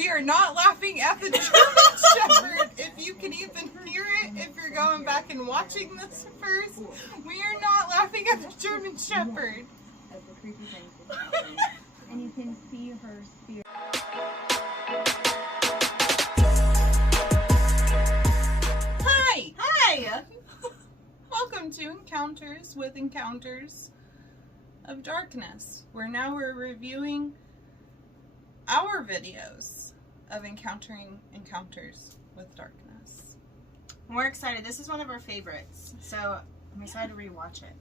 We are not laughing at the German Shepherd. If you can even hear it, if you're going back and watching this first, we are not laughing at the German Shepherd. As the creepy things will happen, and you can see her spirit. Hi! Hi! Welcome to Encounters with Encounters of Darkness, where now we're reviewing our videos of encountering encounters with darkness. We're excited. This is one of our favorites, so I'm excited to rewatch it.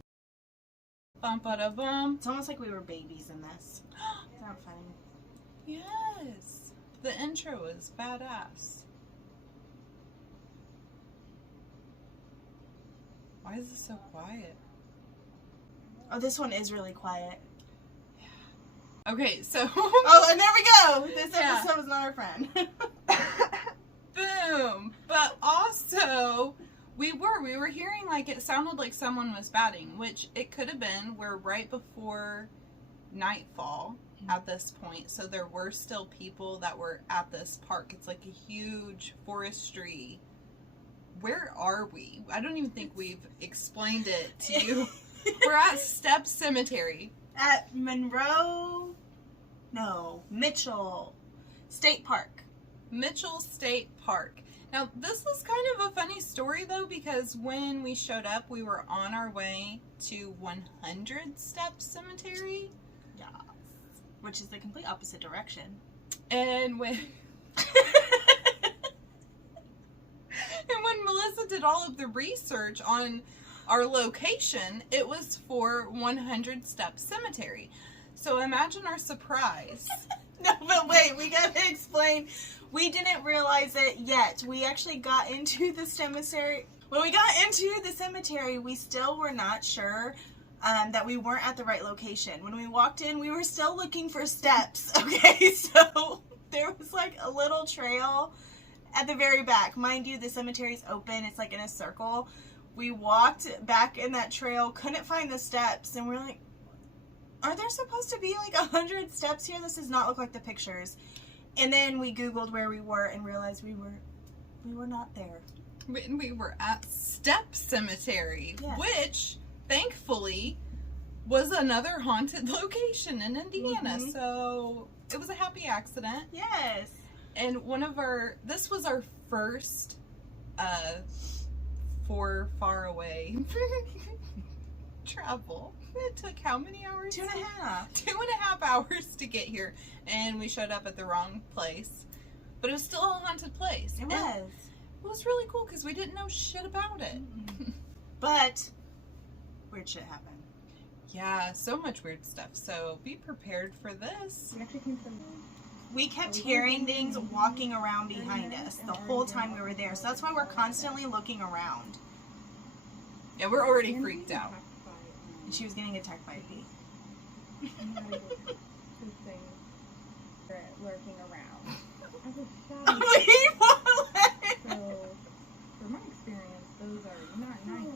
Bum ba bum. It's almost like we were babies in this. Isn't that funny? Yes. The intro is badass. Why is it so quiet? Oh, this one is really quiet. Okay, so Oh, and there we go! This Yeah. episode was not our friend. boom. But also, we were hearing like it sounded like someone was batting, which it could have been. We're right before nightfall at this point, so there were still people that were at this park. It's like a huge forestry. Where are we? I don't even think we've explained it to you. We're at Stepp Cemetery. At Mitchell State Park. Mitchell State Park. Now, this was kind of a funny story, though, because when we showed up, we were on our way to 100 Stepp Cemetery. Yes. Which is the complete opposite direction. And when Melissa did all of the research on our location, it was for 100 Stepp Cemetery. So imagine our surprise. No, but wait, we gotta explain. We didn't realize it yet. We actually got into the cemetery. When we got into the cemetery, we still were not sure that we weren't at the right location. When we walked in, we were still looking for steps. Okay, so there was like a little trail at the very back. Mind you, the cemetery's open. It's like in a circle. We walked back in that trail, couldn't find the steps, and we're like, are there supposed to be like 100 steps here? This does not look like the pictures. And then we Googled where we were and realized we were not there. We were at Stepp Cemetery, Yeah. which, thankfully, was another haunted location in Indiana. Mhm. So it was a happy accident. Yes. And this was our first for far away travel. It took how many hours? 2.5. 2.5 hours to get here, and we showed up at the wrong place. But it was still a haunted place. It And was. it was really cool because we didn't know shit about it. But weird shit happened. Yeah, so much weird stuff. So be prepared for this. We actually came from. We kept hearing things walking around behind us the whole time we were there. So that's why we're constantly looking around. Yeah, we're already freaked out. And she was getting attacked by a bee. These things are lurking around. As a shadow. So, from my experience, those are not nice. I'm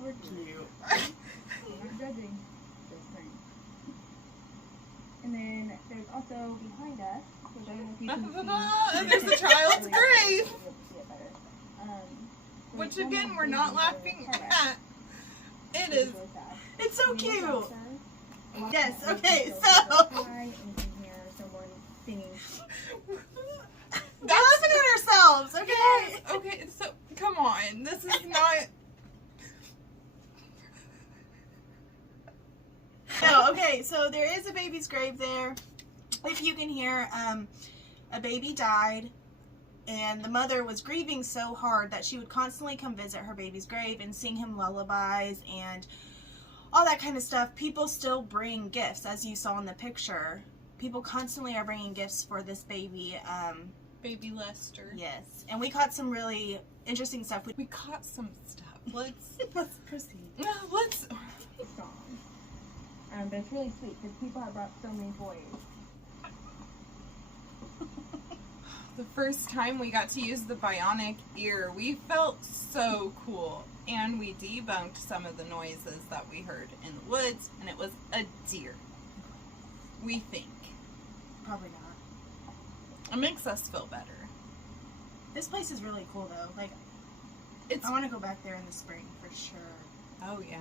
not judging. Just saying. And then there's also behind us, which I don't know if you can see. And there's a child's grave. You'll be able to see it better. Which there's again, one we're baby not that laughing was at. It really is. sad. It's so We cute. look closer, walk Yes, that way, okay, go so- outside, and you can hear someone singing. We're laughing at ourselves, okay? Yes. Okay, so come on. This is not. No, okay, so there is a baby's grave there. If you can hear, a baby died, and the mother was grieving so hard that she would constantly come visit her baby's grave and sing him lullabies and all that kind of stuff. People still bring gifts, as you saw in the picture. People constantly are bringing gifts for this baby. Baby Lester. Yes, and we caught some really interesting stuff. We caught some stuff. Let's proceed. let's. Song. But it's really sweet because people have brought so many toys. The first time we got to use the bionic ear, we felt so cool. And we debunked some of the noises that we heard in the woods, and it was a deer. We think. Probably not. It makes us feel better. This place is really cool though. Like, It's I want to go back there in the spring for sure. oh yeah.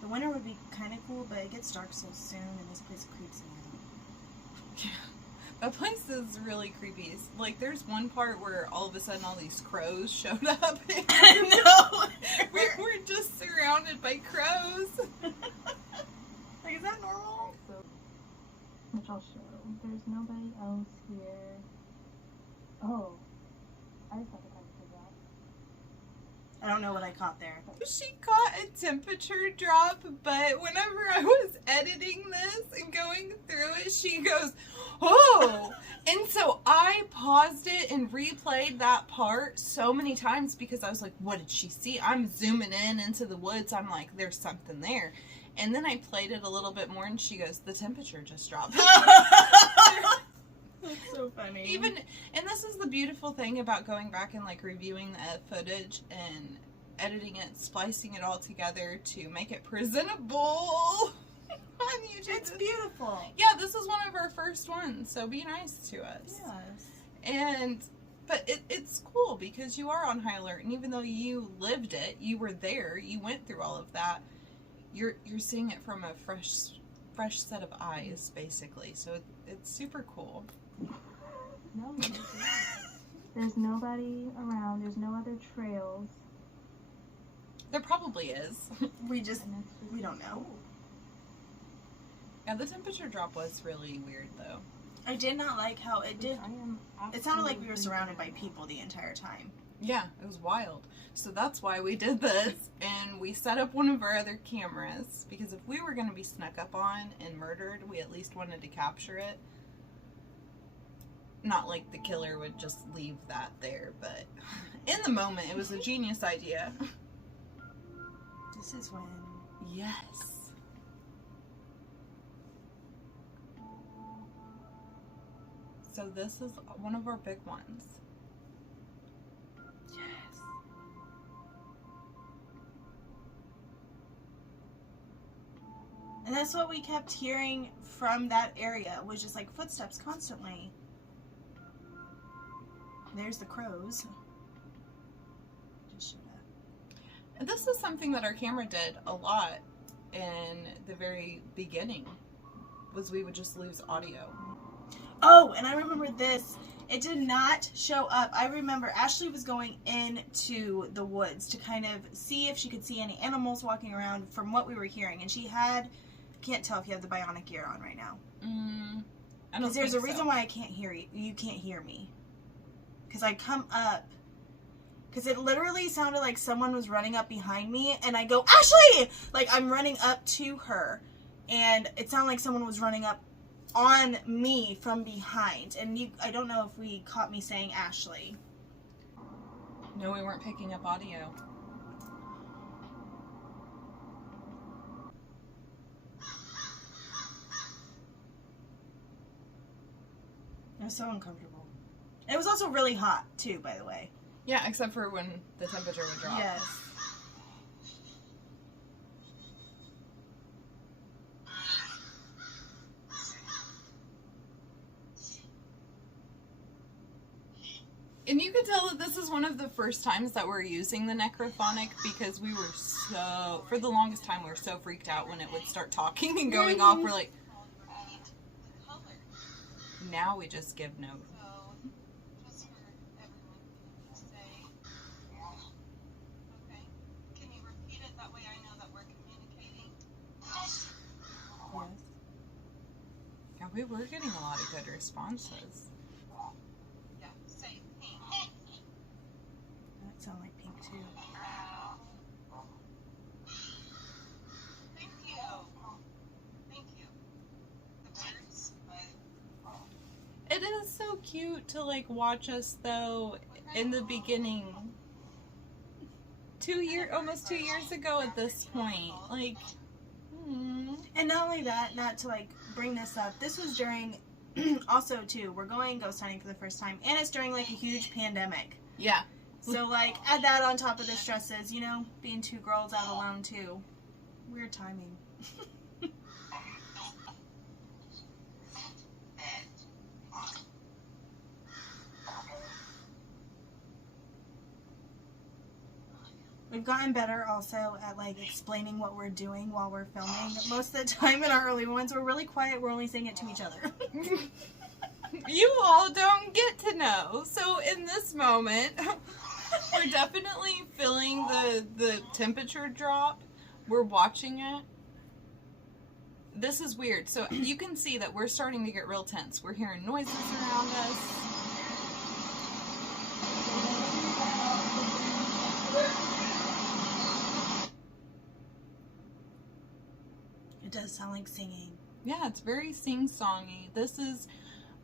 The winter would be kind of cool, but it gets dark so soon, and this place creeps me out. Yeah. That place is really creepy. It's like there's one part where all of a sudden all these crows showed up. No, We're just surrounded by crows. like, is that normal? So, which I'll show. There's nobody else here. Oh, I just have to kind of figure out. I don't know what I caught there. She caught a temperature drop, but whenever I was editing this and going through it, she goes, oh! And so I paused it and replayed that part so many times because I was like, what did she see? I'm zooming in into the woods. I'm like, there's something there. And then I played it a little bit more and she goes, the temperature just dropped. That's so funny. And this is the beautiful thing about going back and like reviewing the footage and editing it, splicing it all together to make it presentable on YouTube. It's beautiful. Yeah, this is one of our first ones, so be nice to us. Yes. But it's cool because you are on high alert, and even though you lived it, you were there, you went through all of that. You're seeing it from a fresh set of eyes, basically. So it's super cool. No, there's nobody around. There's no other trails. There probably is. We And it's just don't know. Yeah, the temperature drop was really weird, though. I did not like how it did. I am It sounded like we were absolutely surrounded by people the entire time. Yeah, it was wild. So that's why we did this, and we set up one of our other cameras, because if we were going to be snuck up on and murdered, we at least wanted to capture it. Not like the killer would just leave that there, but in the moment, it was a genius idea. This is when. Yes. So this is one of our big ones. Yes. And that's what we kept hearing from that area, was just like footsteps constantly. There's the crows. Just showed up. And this is something that our camera did a lot in the very beginning, was we would just lose audio. Oh, and I remember this. It did not show up. I remember Ashley was going into the woods to kind of see if she could see any animals walking around from what we were hearing. And she had, can't tell if you have the bionic ear on right now. I don't Because there's think a reason so. why I can't hear you. You can't hear me. Because I come up. Because it literally sounded like someone was running up behind me. And I go, Ashley! Like I'm running up to her. And it sounded like someone was running up on me from behind. And I don't know if we caught me saying Ashley. No, we weren't picking up audio. It was so uncomfortable. It was also really hot, too, by the way. Yeah, except for when the temperature would drop. Yes. And you could tell that this is one of the first times that we're using the necrophonic, because we were so, for the longest time, we were so freaked out when it would start talking and going off. We're like, now we just give no. Just for everyone, can you say, okay, can you repeat it? That way I know that we're communicating. Yes. Yeah, we were getting a lot of good responses. Yeah, say pink. That sounded like pink, too. Thank you. Thank you. The birds, but It is so cute to like watch us though in the beginning. Almost 2 years ago at this point. Like, And not only that, not to like bring this up, this was during, also too, we're going ghost hunting for the first time, and it's during like a huge pandemic. yeah. So like, add that on top of the stresses, you know, being two girls out alone too. Weird timing. We've gotten better also at like explaining what we're doing while we're filming. Most of the time in our early ones, we're really quiet. We're only saying it to each other. You all don't get to know. So in this moment, we're definitely feeling the temperature drop. We're watching it. This is weird. So you can see that we're starting to get real tense. We're hearing noises around us. It does sound like singing. Yeah, it's very sing-songy.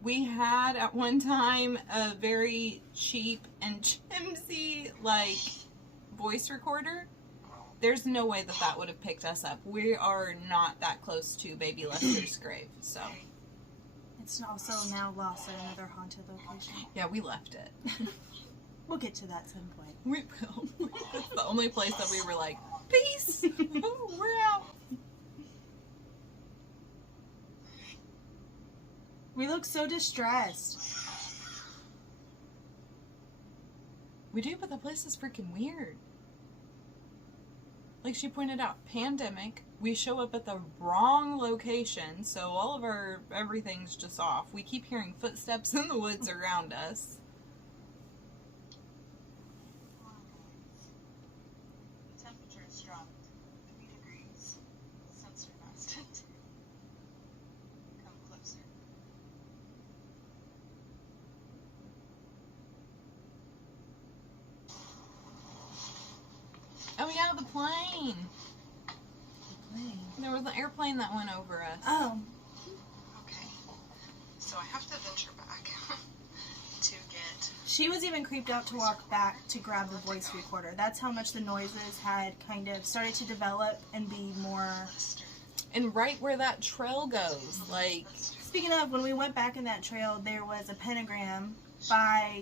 We had at one time a very cheap and chimsy, like, voice recorder. There's no way that would have picked us up. We are not that close to baby Lester's grave, so. It's also now lost at another haunted location. Yeah, we left it. We'll get to that at some point. We will. It's the only place that we were like, peace! We're out! We look so distressed. We do, but the place is freaking weird. Like she pointed out, pandemic, we show up at the wrong location, so all of everything's just off. We keep hearing footsteps in the woods around us. The temperature's dropped 3 degrees since your last hit. Come closer. Oh yeah, the plane. There was an airplane that went over us. Oh. Okay. So I have to venture back to get. She was even creeped out to walk back to grab the voice recorder. That's how much the noises had kind of started to develop and be more... And right where that trail goes, like... Speaking of, when we went back in that trail, there was a pentagram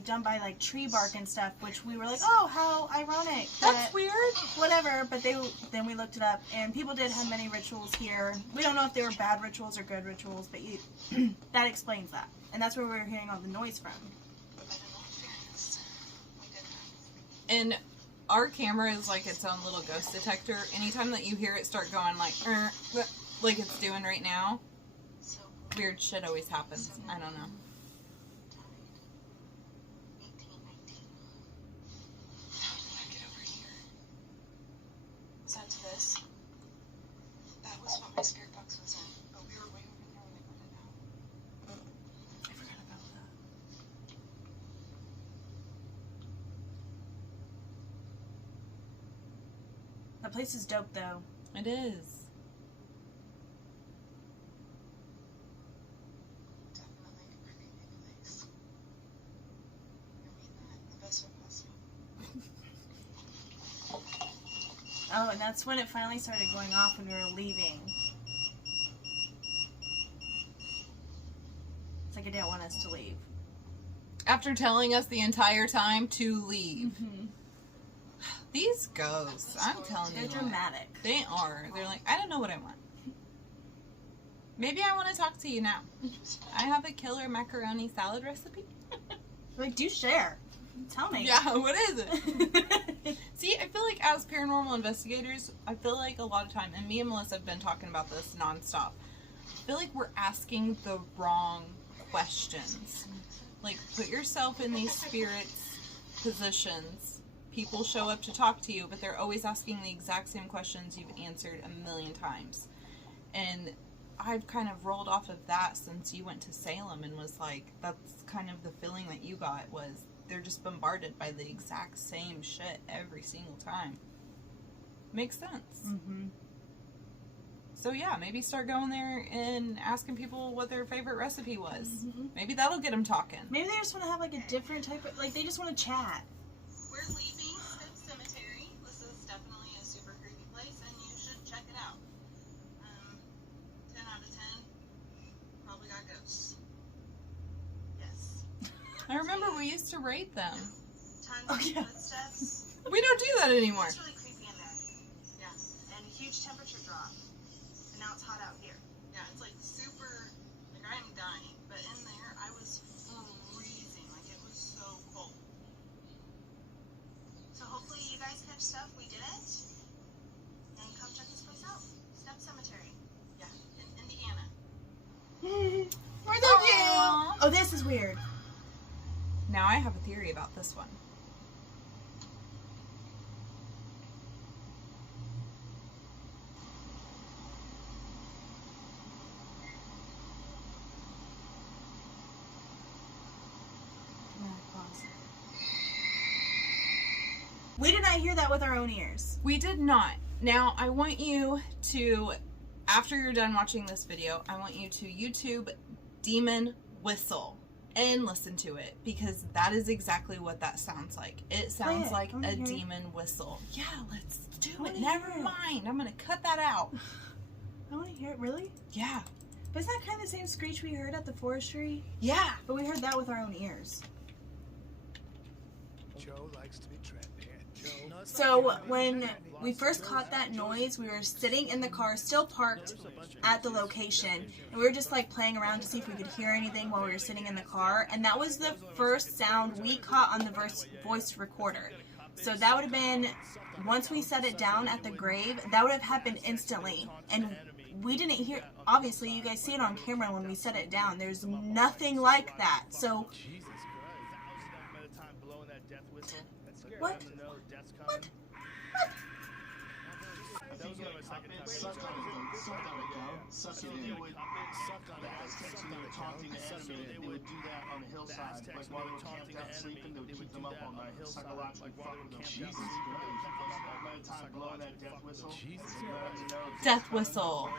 done by like tree bark and stuff, which we were like, oh, how ironic. That's weird. Whatever, but then we looked it up, and people did have many rituals here. We don't know if they were bad rituals or good rituals, but that explains that. And that's where we were hearing all the noise from. And our camera is like its own little ghost detector. Anytime that you hear it start going like it's doing right now, weird shit always happens. I don't know. 1819. How did I get over here? Was that to this? That was what my spirit box was in. But we were way over there when I put it out. I forgot about that. That place is dope, though. It is. Definitely a creepy place. I mean that in the best way possible. Oh, and that's when it finally started going off when we were leaving. It's like it didn't want us to leave. After telling us the entire time to leave. Mm-hmm. These ghosts, I'm telling you. They're dramatic. They are. They're like, I don't know what I want. Maybe I want to talk to you now. I have a killer macaroni salad recipe. Like, do share. Tell me. Yeah, what is it? See, I feel like as paranormal investigators, I feel like a lot of time, and me and Melissa have been talking about this nonstop, I feel like we're asking the wrong questions. Like, put yourself in these spirits' positions. People show up to talk to you, but they're always asking the exact same questions you've answered a million times. And I've kind of rolled off of that since you went to Salem and was like, that's kind of the feeling that you got was they're just bombarded by the exact same shit every single time. Makes sense. Mm-hmm. So yeah, maybe start going there and asking people what their favorite recipe was. Mm-hmm. Maybe that'll get them talking. Maybe they just want to have like a different type of, like they just want to chat. We're leaving Stepp Cemetery. This is definitely a super creepy place, and you should check it out. 10 out of 10. Probably got ghosts. Yes. I remember we used to rate them. Tons Oh, of yeah. footsteps. We don't do that anymore. It's really creepy in there. Yeah. And huge temperature drop. And now it's hot out here. Yeah, it's like super, like I am dying. But in there, I was freezing. Like it was so cold. So hopefully you guys catch stuff we didn't. Oh, this is weird. Now I have a theory about this one. We did not hear that with our own ears. We did not. Now, I want you to, after you're done watching this video, I want you to YouTube demon whistle and listen to it, because that is exactly what that sounds like. It sounds like a demon whistle. Yeah, let's do it. Never mind. I'm going to cut that out. I want to hear it. Really? Yeah. But isn't that kind of the same screech we heard at the forestry? Yeah. But we heard that with our own ears. Joe likes to be trendy. So when we first caught that noise, we were sitting in the car, still parked at the location, and we were just like playing around to see if we could hear anything while we were sitting in the car, and that was the first sound we caught on the voice recorder. So that would have been, once we set it down at the grave, that would have happened instantly, and we didn't hear, obviously you guys see it on camera when we set it down, there's nothing like that. So what? What? Death whistle.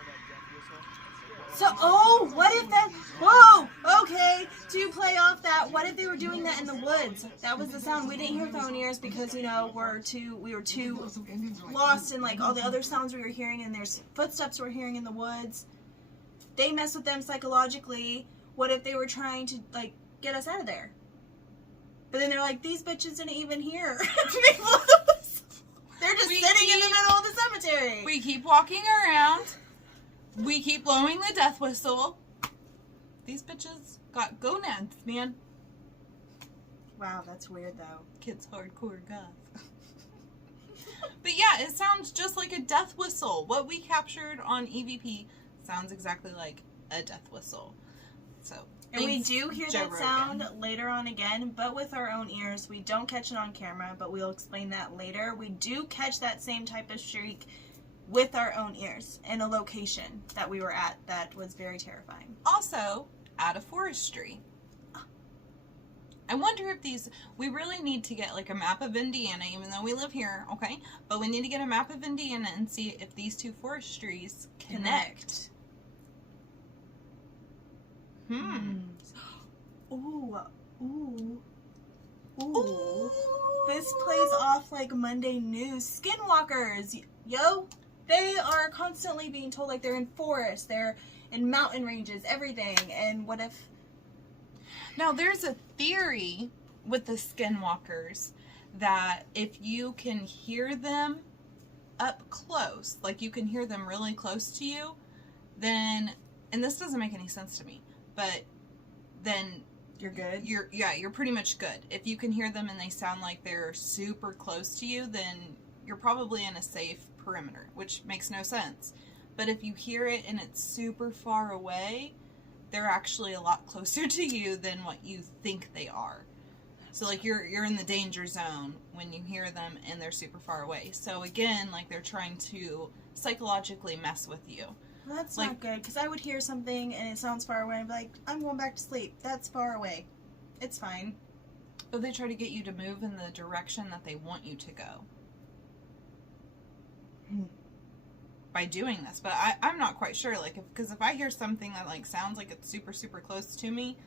So, oh, what if that, whoa, okay, to play off that, what if they were doing that in the woods? That was the sound we didn't hear with our own ears because, you know, we were too lost in, like, all the other sounds we were hearing, and there's footsteps we're hearing in the woods. They mess with them psychologically. What if they were trying to, like, get us out of there? But then they're like, these bitches didn't even hear. They're just sitting in the middle of the cemetery. We keep walking around. We keep blowing the death whistle. These bitches got gonads, man. Wow, that's weird, though. Kids hardcore goth. But yeah, it sounds just like a death whistle. What we captured on EVP sounds exactly like a death whistle. So, and we do hear Joe that sound later on again, but with our own ears. We don't catch it on camera, but we'll explain that later. We do catch that same type of shriek with our own ears in a location that we were at that was very terrifying. Also, at a forestry. I wonder if these, we really need to get like a map of Indiana, even though we live here, okay? But we need to get a map of Indiana and see if these two forestries connect. Ooh, ooh, ooh. This plays off like Monday news. Skinwalkers, yo! They are constantly being told like they're in forests, they're in mountain ranges, everything. And what if... Now, there's a theory with the skinwalkers that if you can hear them up close, like you can hear them really close to you, then, and this doesn't make any sense to me, but then you're good? You're pretty much good. If you can hear them and they sound like they're super close to you, then you're probably in a safe perimeter, which makes no sense. But if you hear it and it's super far away, they're actually a lot closer to you than what you think they are. So like you're in the danger zone when you hear them and they're super far away. So again, like they're trying to psychologically mess with you. Well, that's not good, because I would hear something and it sounds far away and be like, I'm going back to sleep. That's far away. It's fine. But they try to get you to move in the direction that they want you to go. By doing this, but I'm not quite sure, like, because if I hear something that like sounds like it's super super close to me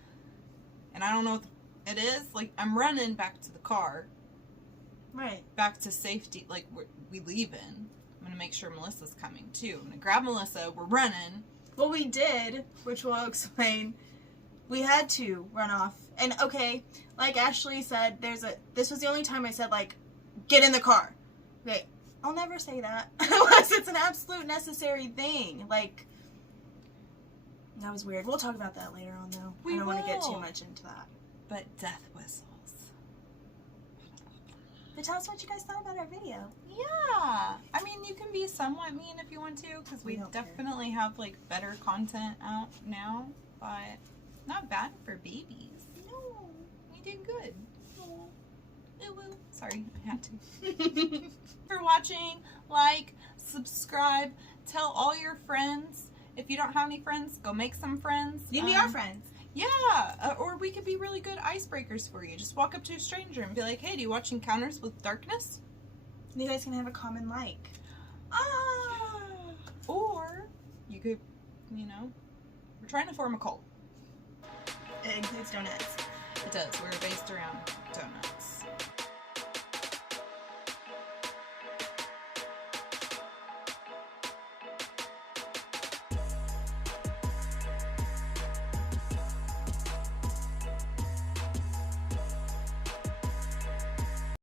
and I don't know what it is, like I'm running back to the car, right, back to safety, like we leave in. I'm gonna make sure Melissa's coming too. I'm gonna grab Melissa, we're running. Well, we did, which we'll explain. We had to run off, and okay, like Ashley said, this was the only time I said like get in the car. Okay, I'll never say that unless it's an absolute necessary thing. Like, that was weird. We'll talk about that later on, though. I don't want to get too much into that. But death whistles. But tell us what you guys thought about our video. Yeah. I mean, you can be somewhat mean if you want to, because we definitely have, like, better content out now. But Not bad for babies. No. We did good. No. Ooh, woo. Sorry, I had to. For watching, like, subscribe, tell all your friends. If you don't have any friends, go make some friends. You can be our friends. Yeah, or we could be really good icebreakers for you. Just walk up to a stranger and be like, hey, do you watch Encounters with Darkness? You guys can have a common like. Or you could, you know, we're trying to form a cult. It includes donuts. It does. We're based around donuts.